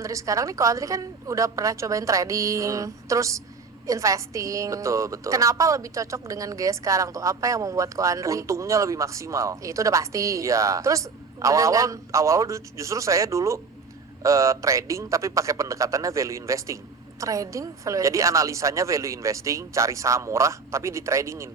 Andri sekarang nih, kalau Andri kan udah pernah cobain trading, terus investing. Betul. Kenapa lebih cocok dengan gaya sekarang tuh? Apa yang membuat Ko Andri? Untungnya lebih maksimal. Itu udah pasti. Iya. Terus awal justru saya dulu trading tapi pakai pendekatannya value investing. Trading value Jadi analisanya value investing, cari saham murah tapi di tradingin.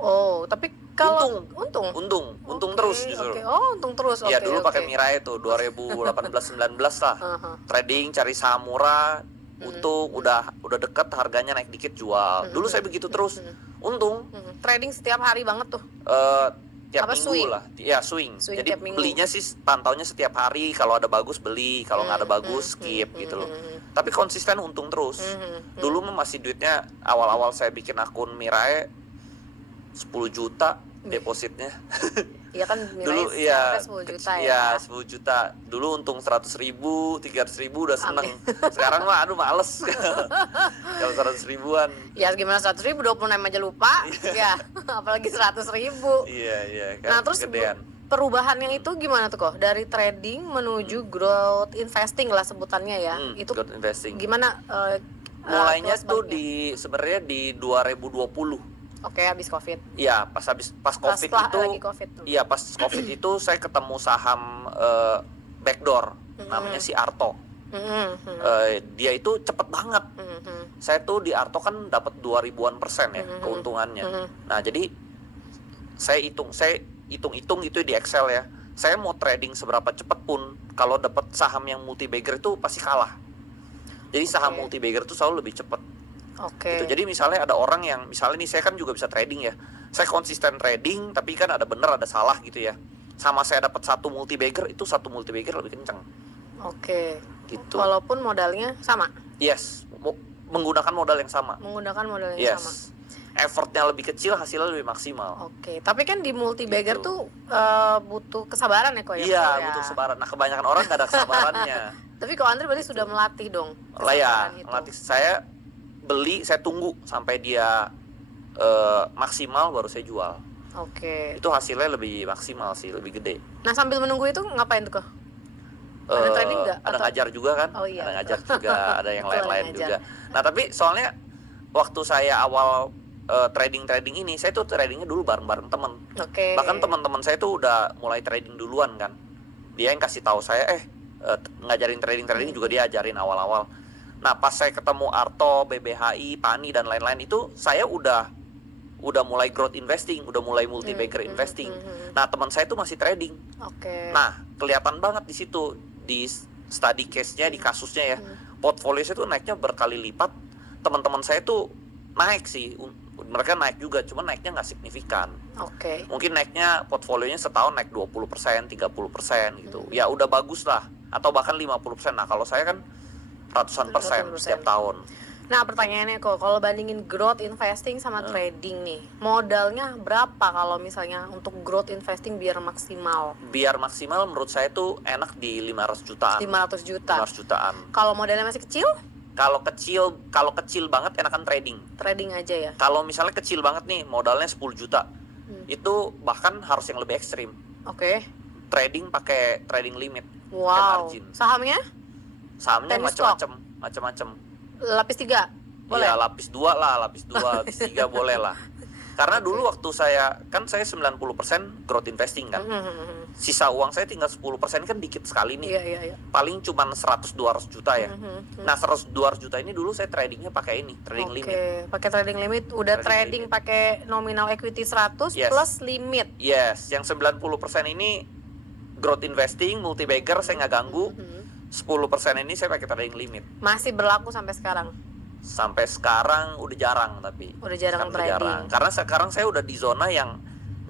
Oh, tapi kalau untung terus justru. Oh, untung terus. Ya dulu pakai Mirai tuh 2018-19 lah. Trading cari saham murah, untung udah dekat harganya naik dikit jual. Dulu saya begitu terus. Untung. Trading setiap hari banget tuh. Tiap minggu swing? Lah. Ya swing. Jadi belinya sih pantaunya setiap hari, kalau ada bagus beli, kalau nggak ada bagus skip gitu loh. Tapi konsisten untung terus. Dulu masih duitnya awal-awal saya bikin akun Mirai 10 juta depositnya. Iya kan dulu ya 10 juta ya. Iya 10 juta. Dulu untung 100 ribu, 300 ribu udah seneng. Sekarang mah aduh males. Kalau 100 ribuan. Ya gimana 100 ribu, 26 aja lupa. Ya apalagi 100 ribu. Iya kan. Nah terus gedean. Perubahannya itu gimana tuh kok? Dari trading menuju growth investing lah sebutannya ya. Itu growth investing. Gimana? Mulainya tuh sebenarnya di 2020. Oke, habis COVID. Iya, pas COVID itu. Lagi COVID tuh. Iya, pas COVID itu saya ketemu saham backdoor, namanya si Arto. Dia itu cepet banget. Saya tuh di Arto kan dapat 2000-an% ya keuntungannya. Nah, jadi saya hitung itu di Excel ya. Saya mau trading seberapa cepet pun, kalau dapat saham yang multi bagger itu pasti kalah. Jadi saham multi bagger itu selalu lebih cepet. Gitu. Jadi misalnya ada orang yang misalnya nih saya kan juga bisa trading ya. Saya konsisten trading tapi kan ada bener ada salah gitu ya. Sama saya dapat satu multi bagger, itu satu multi bagger lebih kenceng. Gitu. Walaupun modalnya sama. Yes, menggunakan modal yang sama. Sama. Effortnya lebih kecil, hasilnya lebih maksimal. Tapi kan di multi bagger tuh butuh kesabaran ya kok ya. Iya, butuh kesabaran. Nah, kebanyakan orang nggak ada kesabarannya. Tapi kalau Andre berarti sudah melatih dong. Melatih. Saya beli, saya tunggu sampai dia maksimal baru saya jual. Itu hasilnya lebih maksimal sih, lebih gede. Nah sambil menunggu itu ngapain tuh kok? Ada trading nggak? Ada ngajar juga kan? Ada ngajar juga, ada yang lain-lain juga. Nah tapi soalnya waktu saya awal trading ini, saya tuh tradingnya dulu bareng teman. Bahkan teman-teman saya tuh udah mulai trading duluan kan. Dia yang kasih tahu saya, ngajarin trading juga dia ajarin awal-awal. Nah pas saya ketemu Arto, BBHI, Pani dan lain-lain itu saya udah mulai growth investing, udah mulai multi bagger investing. Nah teman saya tuh masih trading. Nah kelihatan banget di situ di study case-nya, di kasusnya ya, portfolio saya tuh naiknya berkali lipat. Teman-teman saya tuh naik sih, mereka naik juga, cuma naiknya nggak signifikan. Mungkin naiknya portfolionya setahun naik 20%, 30% gitu. Ya udah bagus lah, atau bahkan 50%. Nah kalau saya kan ratusan persen setiap tahun. Nah pertanyaannya kok, kalau bandingin growth investing sama trading nih, modalnya berapa kalau misalnya untuk growth investing biar maksimal? Biar maksimal menurut saya tuh enak di 500 jutaan. 500 jutaan. Kalau modalnya masih kecil? Kalau kecil banget enakan trading. Trading aja ya. Kalau misalnya kecil banget nih, modalnya 10 juta. Itu bahkan harus yang lebih ekstrim. Trading pakai trading limit. Wow. Sahamnya macam-macam. Lapis 3 boleh? Iya, lapis 2 lah, lapis 3 boleh lah. Karena dulu waktu saya 90% growth investing kan. Sisa uang saya tinggal 10% kan dikit sekali nih. Iya. Paling cuma 100-200 juta ya. Nah 100-200 juta ini dulu saya tradingnya pakai ini, trading limit. Pakai trading limit, udah trading pakai nominal equity 100 plus limit. Yes, yang 90% ini growth investing, multi bagger saya nggak ganggu. 10% ini saya pakai trading limit. Masih berlaku sampai sekarang? Sampai sekarang udah jarang tapi. Udah jarang trading. Karena sekarang saya udah di zona yang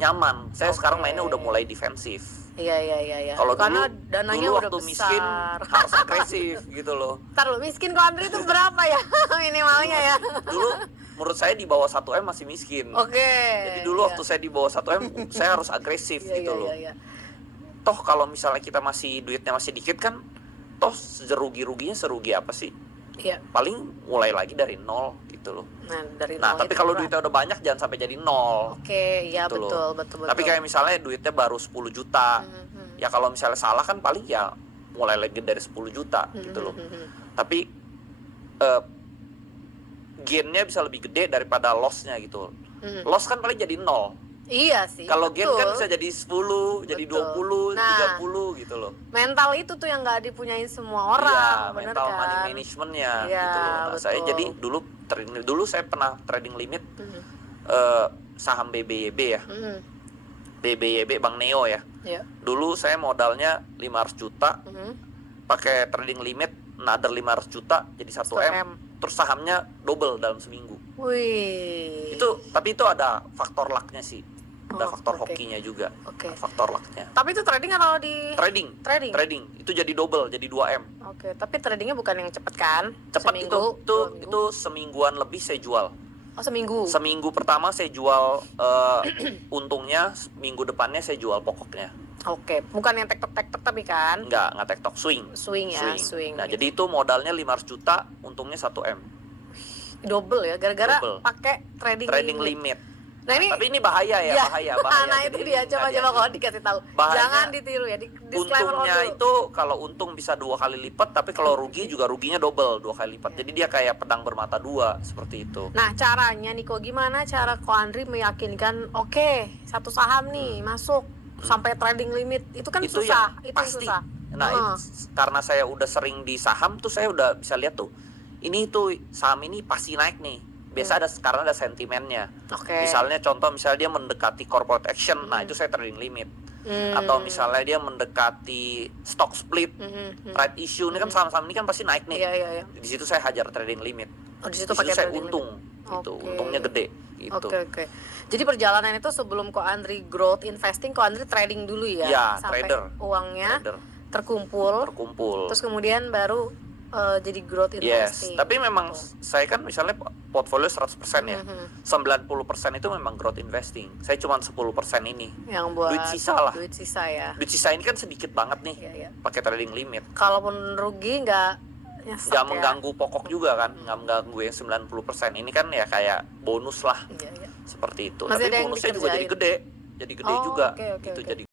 nyaman. Saya sekarang mainnya udah mulai defensif. Iya. Kalau karena dananya dulu udah waktu besar. Miskin harus agresif gitu loh. Ntar lu miskin kok Andri itu berapa ya minimalnya ya? Dulu menurut saya di bawah 1M masih miskin. Jadi dulu waktu saya di bawah 1M saya harus agresif gitu loh. Toh kalau misalnya kita duitnya masih dikit kan, toh serugi-ruginya serugi apa sih? Paling mulai lagi dari nol gitu loh. Nah tapi kalau duitnya udah banyak jangan sampai jadi nol. Iya gitu betul. Tapi kayak misalnya duitnya baru 10 juta. Ya kalau misalnya salah kan paling ya mulai lagi dari 10 juta gitu loh. Tapi gainnya bisa lebih gede daripada lossnya gitu. Loss kan paling jadi 0. Iya sih. Kalau gain kan betul. bisa jadi 10, jadi Betul. 20, Nah, 30 gitu loh. mental itu tuh yang nggak dipunyain semua orang, Iya, bener mental kan? money managementnya Iya, gitu loh. Nah, saya betul. jadi dulu saya pernah trading limit saham BBYB ya. BBYB Bank Neo ya. Iya. Dulu saya modalnya 500 juta, pakai trading limit another 500 juta jadi 1 M. Terus sahamnya double dalam seminggu. Wih. Tapi itu ada faktor lucknya sih. Ada faktor oke. hokinya juga. Oke. Faktor lucknya. Tapi itu trading atau di Trading. Itu jadi double, jadi 2 M. Oke, tapi tradingnya bukan yang cepet kan? Cepat Seminggu, itu 2 minggu? itu semingguan lebih saya jual. Oh, seminggu. Seminggu pertama saya jual untungnya, minggu depannya saya jual pokoknya. Oke, bukan yang tektok-tektok tapi kan? Enggak tektok, swing. Swing ya, swing. Nah, gitu. jadi itu modalnya 500 juta, untungnya 1 M. Double ya, gara-gara Double. pakai trading limit. Nah, ini Tapi ini bahaya ya, bahaya. Nah, itu Jadi dia, nggak coba kalau dikasih tahu. Bahayanya, Jangan ditiru ya, disclaimer untungnya dulu. itu kalau untung bisa 2 kali lipat, tapi kalau rugi juga ruginya double, 2 kali lipat. Jadi dia kayak pedang bermata dua, seperti itu. Nah, caranya Niko, gimana cara Ko Andri meyakinkan oke, satu saham nih masuk sampai trading limit? Itu kan Itu susah, yang itu pasti. susah. Nah, karena saya udah sering di saham tuh, saya udah bisa lihat tuh, ini tuh saham ini pasti naik nih. Biasa karena ada sentimennya. Misalnya dia mendekati corporate action, nah itu saya trading limit. Atau misalnya dia mendekati stock split, right issue, ini kan saham-saham ini kan pasti naik nih. Iya. Di situ saya hajar trading limit. Oh, di Di situ situ pakai saya trading untung. limit. Gitu, Oke. untungnya gede gitu. Oke. Jadi perjalanan itu sebelum Ko Andri growth investing, Ko Andri trading dulu ya, Ya, sampai trader. uangnya Trader. terkumpul. Terkumpul. Terus kemudian baru jadi growth Yes, investing. tapi memang saya kan misalnya portfolio 100% ya. 90% itu memang growth investing. Saya cuma 10% ini. Yang buat Duit sisa lah. Duit sisa ya. Duit sisa ini kan sedikit banget nih. Iya. Pakai trading limit. Kalaupun rugi nggak nyesek Nggak ya. mengganggu pokok juga kan, nggak mengganggu yang 90%. Ini kan ya kayak bonus lah. Iya. Seperti itu. Masih ada Tapi yang bonusnya juga jadi dikerjain? gede. Jadi gede juga. Oke. Itu jadi